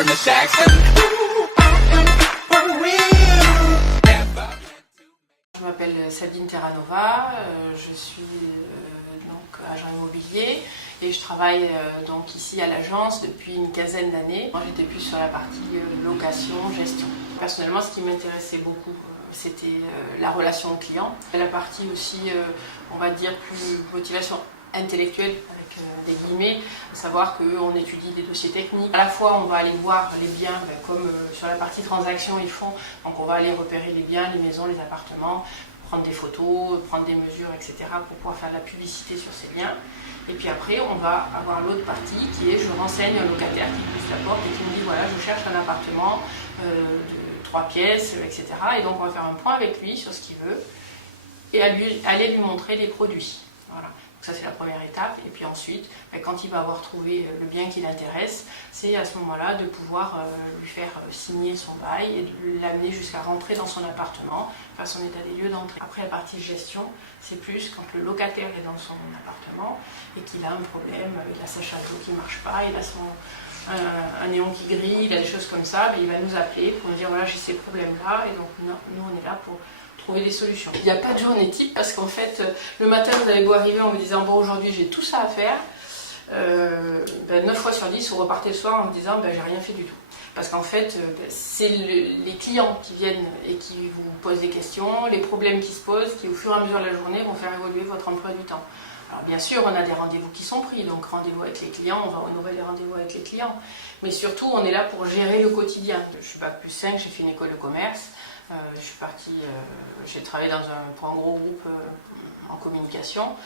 Je m'appelle Sabine Terranova, je suis donc agent immobilier et je travaille donc ici à l'agence depuis une quinzaine d'années. Moi j'étais plus sur la partie location, gestion. Personnellement ce qui m'intéressait beaucoup c'était la relation client. La partie aussi on va dire plus motivation intellectuelle avec des guillemets, à savoir qu'on étudie des dossiers techniques. À la fois on va aller voir les biens comme sur la partie transaction ils font, donc on va aller repérer les biens, les maisons, les appartements, prendre des photos, prendre des mesures, etc. pour pouvoir faire de la publicité sur ces biens. Et puis après on va avoir l'autre partie qui est je renseigne un locataire qui pousse la porte et qui me dit voilà je cherche un appartement de 3 pièces, etc. Et donc on va faire un point avec lui sur ce qu'il veut et aller lui montrer les produits. Voilà. Donc ça c'est la première étape et puis ensuite quand il va avoir trouvé le bien qui l'intéresse, c'est à ce moment-là de pouvoir lui faire signer son bail et de l'amener jusqu'à rentrer dans son appartement, faire son état des lieux d'entrée. Après la partie gestion, c'est plus quand le locataire est dans son appartement et qu'il a un problème avec la sèche à eau qui ne marche pas, il a un néon qui grille, il a des choses comme ça, il va nous appeler pour nous dire voilà j'ai ces problèmes-là et donc nous on est là pour trouver des solutions. Il n'y a pas de journée type parce qu'en fait, le matin vous avez beau arriver en vous disant bon aujourd'hui j'ai tout ça à faire, 9 fois sur 10 vous repartez le soir en vous disant j'ai rien fait du tout. Parce qu'en fait, c'est les clients qui viennent et qui vous posent des questions, les problèmes qui se posent, qui au fur et à mesure de la journée vont faire évoluer votre emploi du temps. Alors bien sûr, on a des rendez-vous qui sont pris, donc rendez-vous avec les clients, on va honorer les rendez-vous avec les clients. Mais surtout, on est là pour gérer le quotidien. Je suis Bac+5, j'ai fait une école de commerce. Je suis partie, j'ai travaillé pour un gros groupe en communication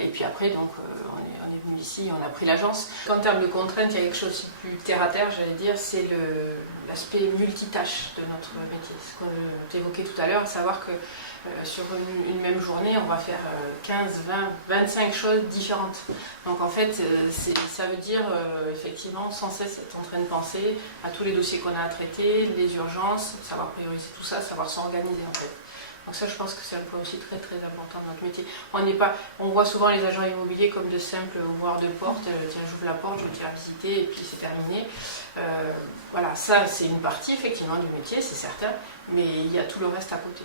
et puis après donc on est venu ici, on a pris l'agence. En termes de contraintes, il y a quelque chose de plus terre à terre, j'allais dire, c'est l'aspect multitâche de notre métier. Ce qu'on évoquait tout à l'heure, à savoir que sur une même journée, on va faire 15, 20, 25 choses différentes. Donc en fait, ça veut dire effectivement sans cesse être en train de penser à tous les dossiers qu'on a à traiter, les urgences, savoir prioriser tout ça, savoir s'organiser en fait. Donc ça, je pense que c'est un point aussi très très important de notre métier. On voit souvent les agents immobiliers comme de simples ouvreurs de porte, tiens j'ouvre la porte, je me tiens à visiter et puis c'est terminé. Voilà, ça c'est une partie effectivement du métier, c'est certain, mais il y a tout le reste à côté.